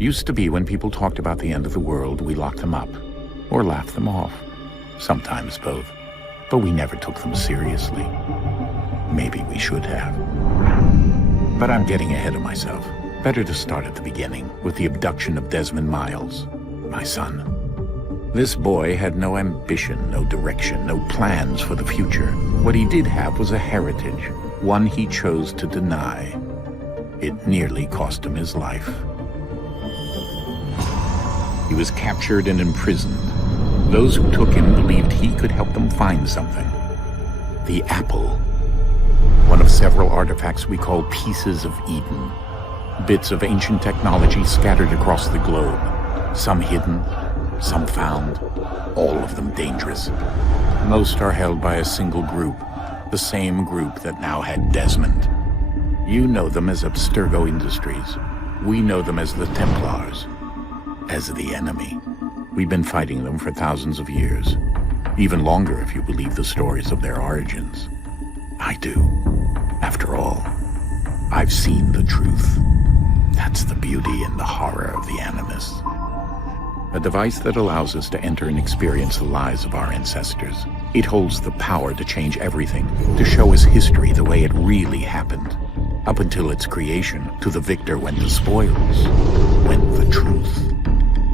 Used to be when people talked about the end of the world, we locked them up. Or laughed them off. Sometimes both. But we never took them seriously. Maybe we should have. But I'm getting ahead of myself. Better to start at the beginning, with the abduction of Desmond Miles, my son. This boy had no ambition, no direction, no plans for the future. What he did have was a heritage, one he chose to deny. It nearly cost him his life. He was captured and imprisoned. Those who took him believed he could help them find something. The apple. One of several artifacts we call pieces of Eden. Bits of ancient technology scattered across the globe. Some hidden, some found, all of them dangerous. Most are held by a single group, the same group that now had Desmond. You know them as Abstergo Industries. We know them as the Templars, as the enemy. We've been fighting them for thousands of years, even longer if you believe the stories of their origins. I do. After all, I've seen the truth. That's the beauty and the horror of the Animus. A device that allows us to enter and experience the lives of our ancestors. It holds the power to change everything, to show us history the way it really happened. Up until its creation, to the victor went the spoils, went the truth.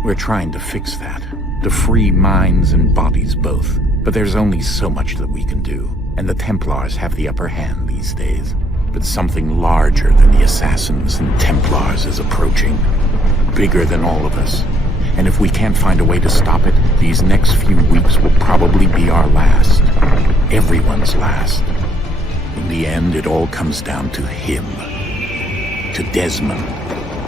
We're trying to fix that, to free minds and bodies both. But there's only so much that we can do, and the Templars have the upper hand these days. But something larger than the Assassins and Templars is approaching, bigger than all of us. And if we can't find a way to stop it, these next few weeks will probably be our last. Everyone's last. In the end, it all comes down to him. To Desmond.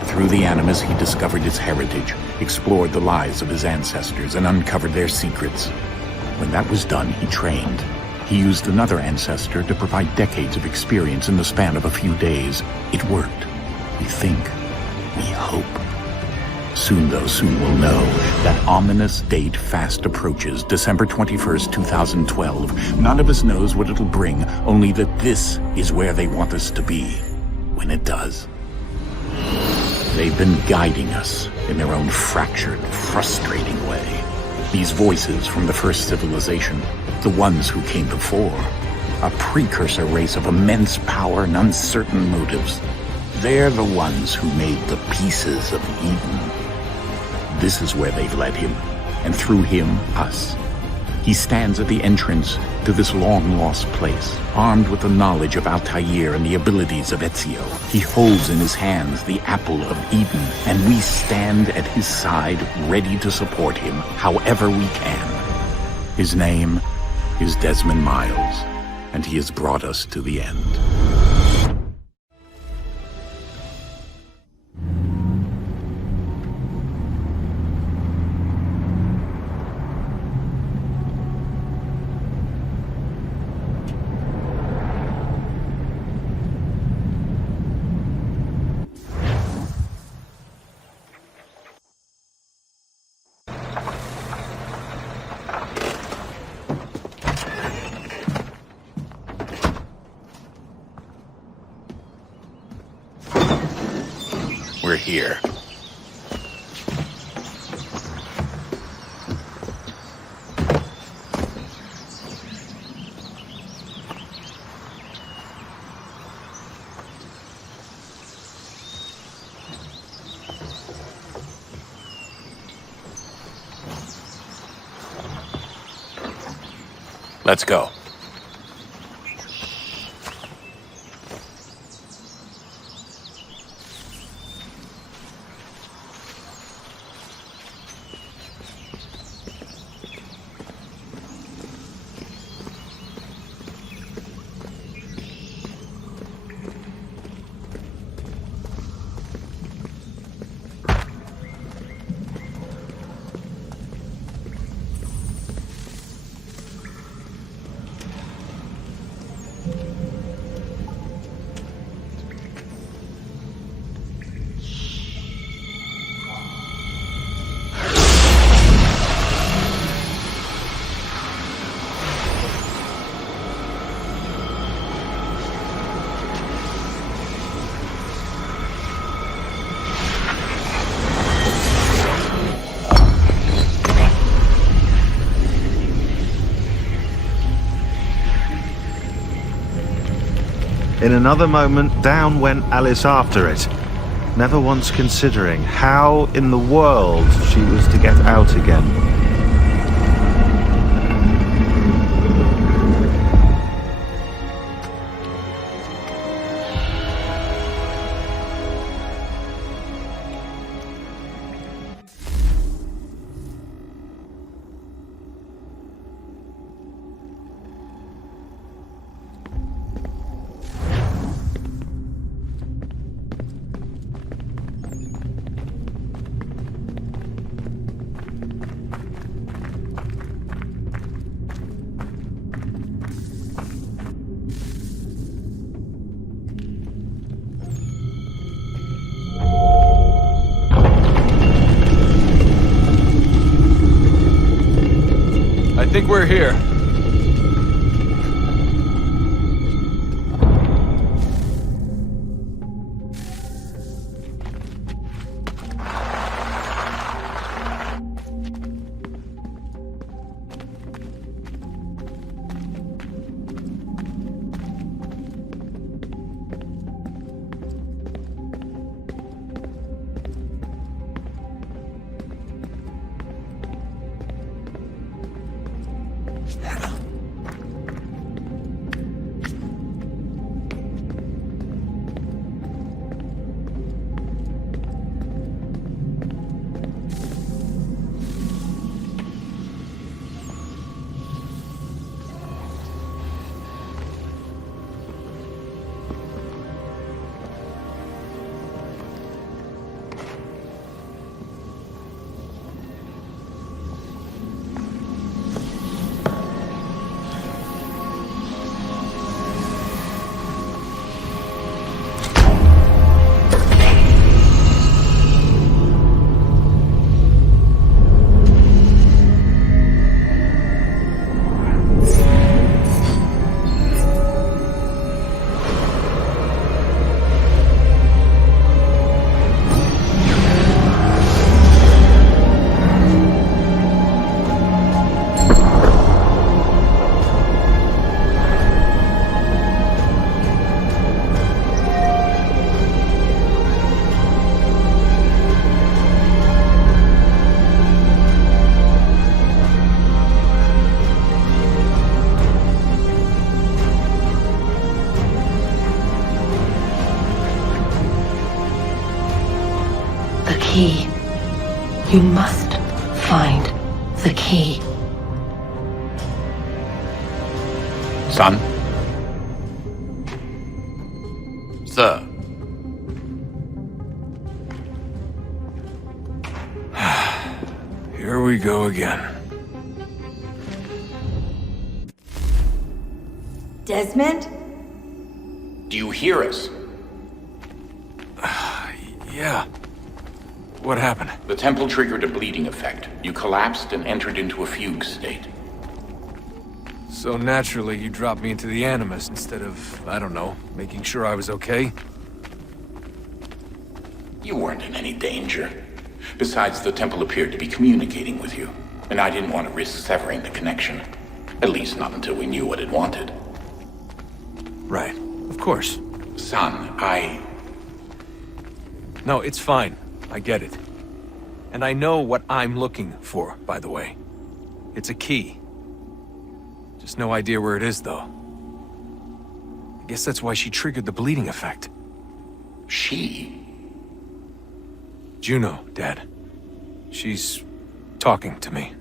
Through the Animus, he discovered his heritage, explored the lives of his ancestors, and uncovered their secrets. When that was done, he trained. He used another ancestor to provide decades of experience in the span of a few days. It worked. We think. We hope. Soon we'll know. That ominous date fast approaches, December 21st, 2012. None of us knows what it'll bring, only that this is where they want us to be, when it does. They've been guiding us in their own fractured, frustrating way. These voices from the first civilization, the ones who came before, a precursor race of immense power and uncertain motives. They're the ones who made the pieces of Eden. This is where they've led him, and through him, us. He stands at the entrance to this long-lost place, armed with the knowledge of Altair and the abilities of Ezio. He holds in his hands the apple of Eden, and we stand at his side, ready to support him, however we can. His name is Desmond Miles, and he has brought us to the end. We're here. Let's go. In another moment, down went Alice after it, never once considering how in the world she was to get out again. I think we're here. Key. You must find the key. Son? Sir. Here we go again. Desmond? Do you hear us? Yeah. What happened? The temple triggered a bleeding effect. You collapsed and entered into a fugue state. So naturally, you dropped me into the Animus instead of, I don't know, making sure I was okay? You weren't in any danger. Besides, the temple appeared to be communicating with you, and I didn't want to risk severing the connection. At least not until we knew what it wanted. Right. Of course. Son, No, it's fine. I get it. And I know what I'm looking for, by the way. It's a key. Just no idea where it is, though. I guess that's why she triggered the bleeding effect. She? Juno, Dad. She's talking to me.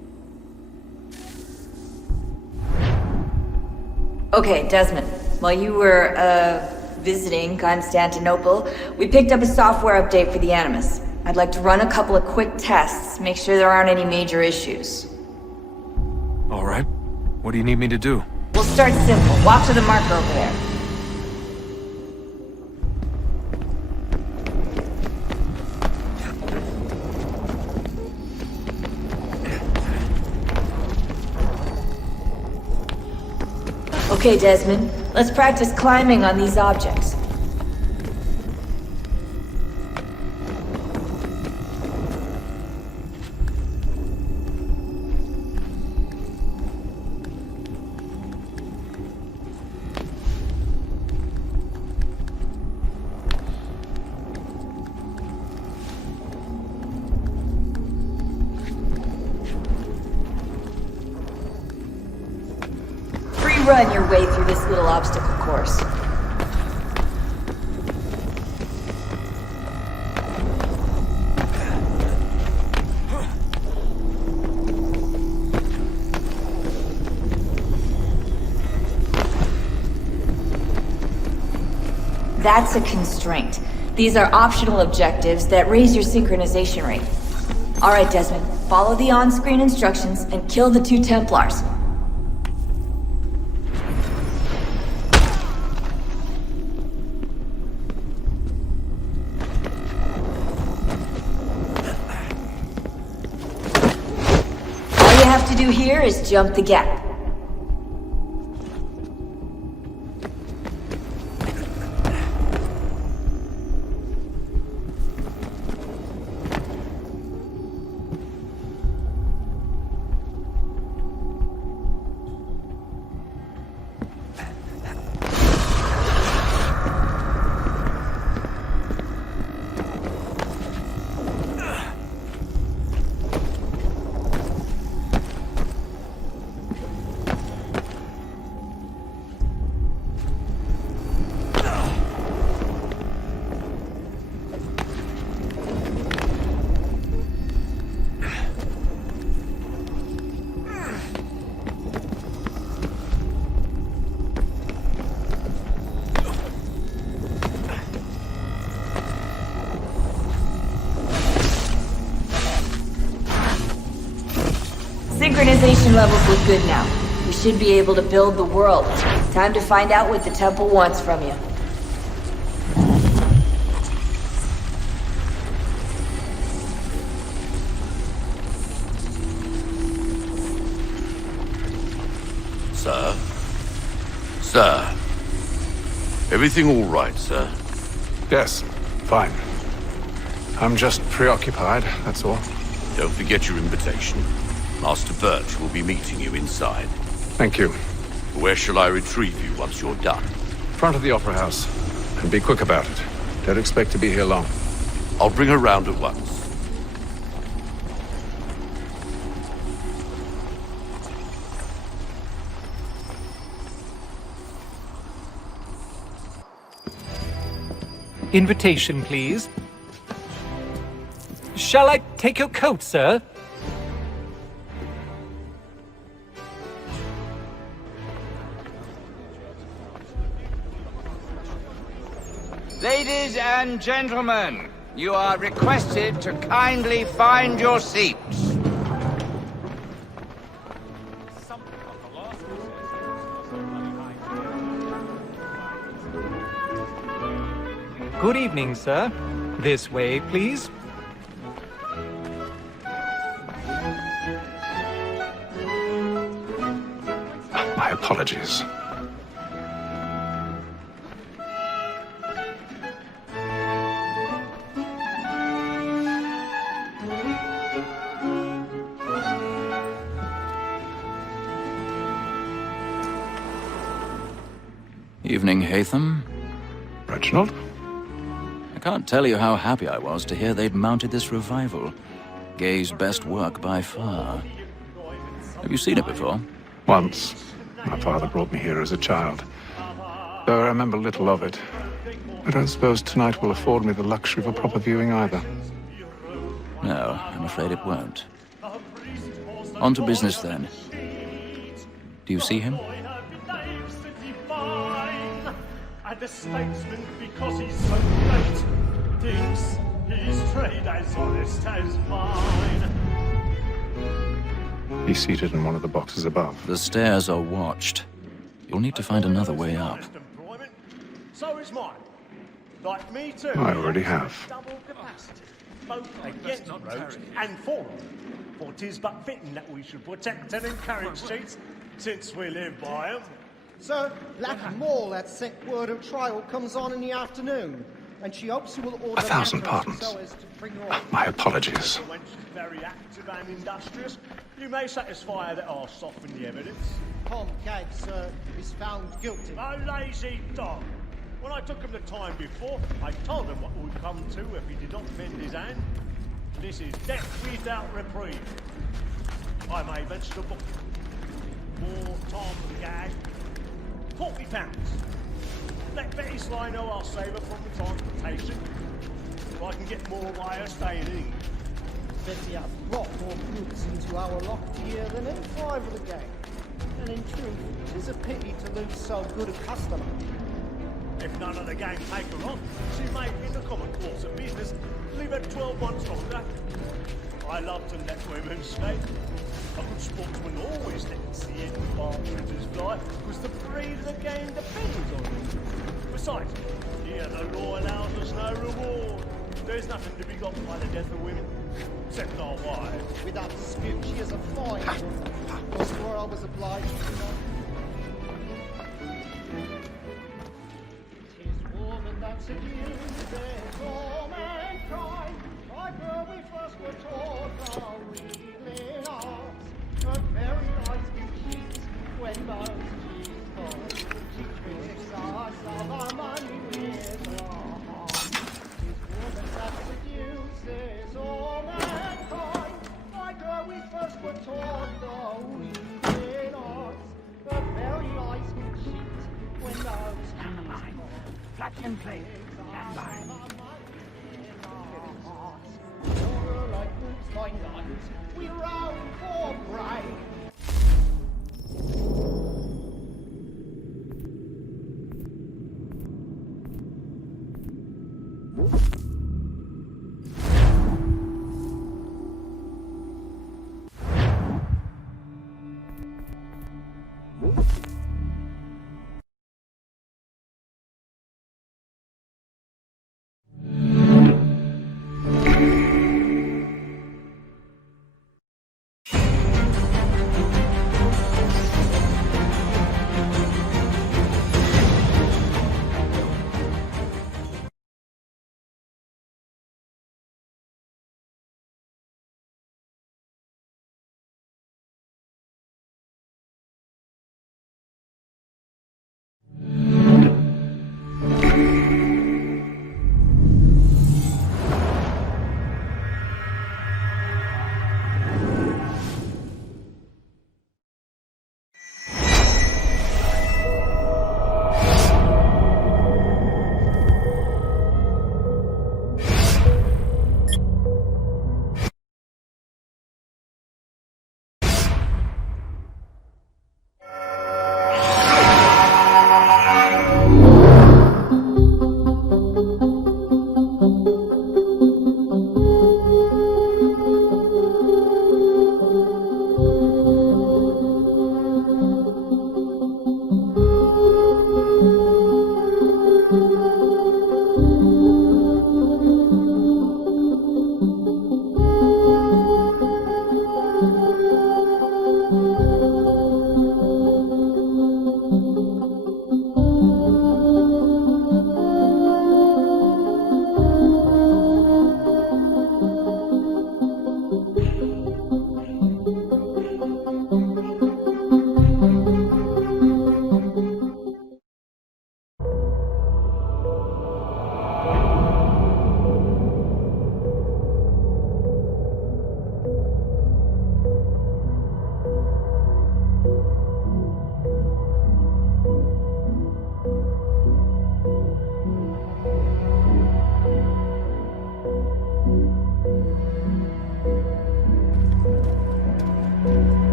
Okay, Desmond. While you were, visiting Constantinople, we picked up a software update for the Animus. I'd like to run a couple of quick tests, make sure there aren't any major issues. All right. What do you need me to do? We'll start simple. Walk to the marker over there. Okay, Desmond. Let's practice climbing on these objects. run your way through this little obstacle course. That's a constraint. These are optional objectives that raise your synchronization rate. Alright, Desmond, follow the on-screen instructions and kill the 2 Templars. All you have to do here is jump the gap. Synchronization levels look good now. We should be able to build the world. Time to find out what the temple wants from you. Sir? Sir? Everything all right, sir? Yes, fine. I'm just preoccupied, that's all. Don't forget your invitation. Master Birch will be meeting you inside. Thank you. Where shall I retrieve you once you're done? Front of the Opera House. And be quick about it. Don't expect to be here long. I'll bring her round at once. Invitation, please. Shall I take your coat, sir? Ladies and gentlemen, you are requested to kindly find your seats. Good evening, sir. This way, please. My apologies. Evening, Hatham. Reginald? I can't tell you how happy I was to hear they'd mounted this revival. Gay's best work by far. Have you seen it before? Once. My father brought me here as a child. Though I remember little of it. I don't suppose tonight will afford me the luxury of a proper viewing either. No, I'm afraid it won't. On to business, then. Do you see him? And the statesman, because he's so great, thinks his trade as honest as mine. He's seated in one of the boxes above. The stairs are watched. You'll need to find another way up. So is mine. Like me too. I already have. Double capacity, both against roads and for them. For 'tis but fitting that we should protect and encourage cheats, since we live by them. Sir, Black Mall at sick word of trial comes on in the afternoon, and she hopes you will order 1,000 matters pardons. so as to bring her on. My apologies. When she's very active and industrious, you may satisfy her that I'll soften the evidence. Tom Cagg, sir, is found guilty. A lazy dog. When I took him the time before, I told him what would come to if he did not mend his hand. This is death without reprieve. I may venture to book more Tom Gag. £40. Let Betty Sly know I'll save her from the transportation. So I can get more by her staying in. Betty has brought more goods into our loft here than any five of the gang. And in truth, it is a pity to lose so good a customer. If none of the gang take her on, she may, in the common course of business, live at 12 months longer. I love to let women skate. A good sportsman always lets the end partridges fly, because the breed of the game depends on it. Besides, here the law allows us no reward. There's nothing to be got by the death of women, except our wives. Without dispute, she is a fine woman. I swore I was obliged to know. Tis woman that seduces all mankind. Like her we first were taught our wriggling arts. Her very eyes give cheats when most she's caught. She tricks us of our money with her heart. Tis woman that seduces all mankind. Like her we first were taught the wriggling arts. Her very eyes give cheats when most she's caught. Flat and play. Stand by. Like boots find guns, we round for bride.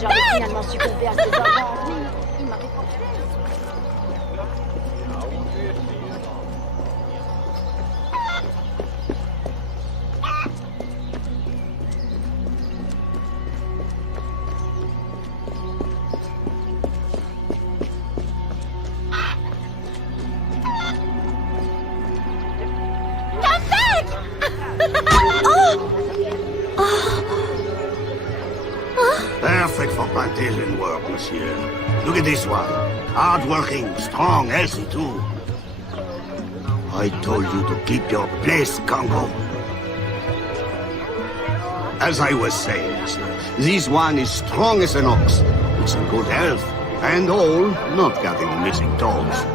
J'aurais finalement succombé à ces avances. Il m'avait confié. Excellent work, monsieur. Look at this one. Hard-working, strong, healthy too. I told you to keep your place, Congo. As I was saying, this one is strong as an ox. It's in good health, and all, not counting the missing toes.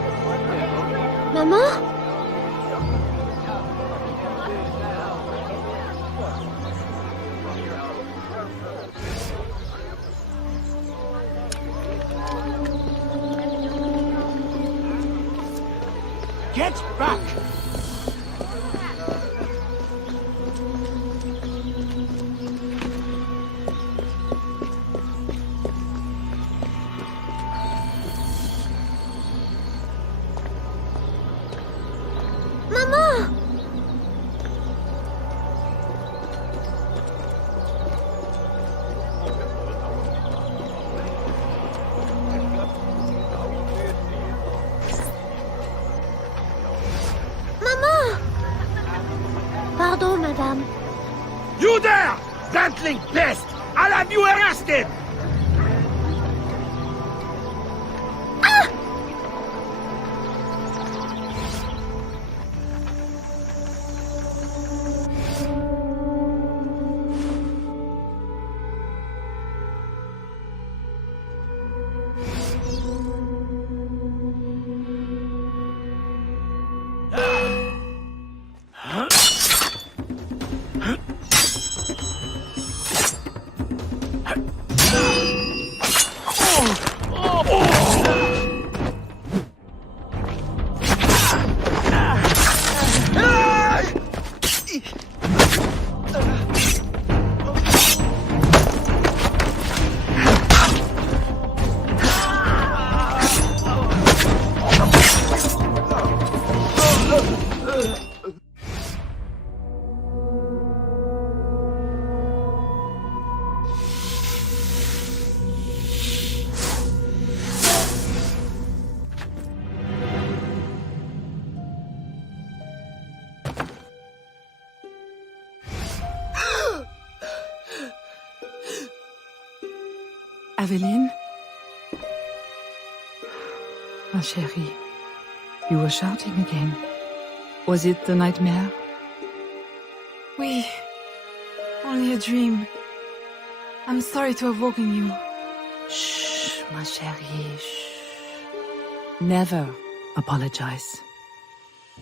Maman? Get back! Maman! Maman! Pardon, madame. You there! Bantling pest! I'll have you arrested! Aveline? Ma chérie, you were shouting again. Was it the nightmare? Oui. Only a dream. I'm sorry to have woken you. Shh, ma chérie, shh. Never apologize.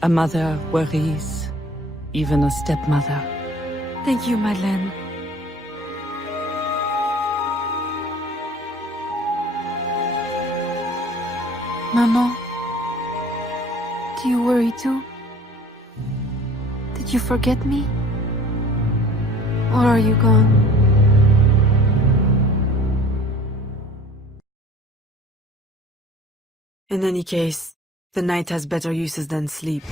A mother worries, even a stepmother. Thank you, Madeleine. Maman, do you worry too? Did you forget me? Or are you gone? In any case, the night has better uses than sleep.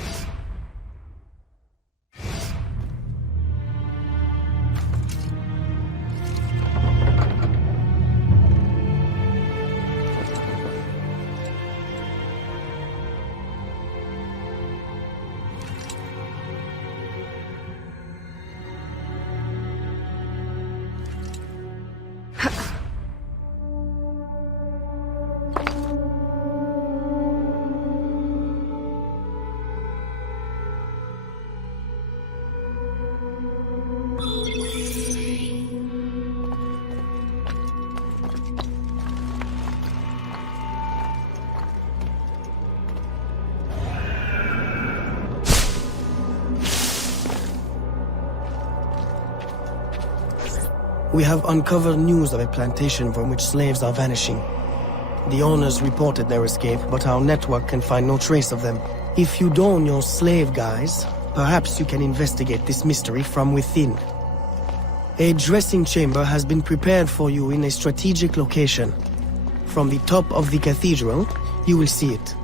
We have uncovered news of a plantation from which slaves are vanishing. The owners reported their escape, but our network can find no trace of them. If you don your slave guise, perhaps you can investigate this mystery from within. A dressing chamber has been prepared for you in a strategic location. From the top of the cathedral, you will see it.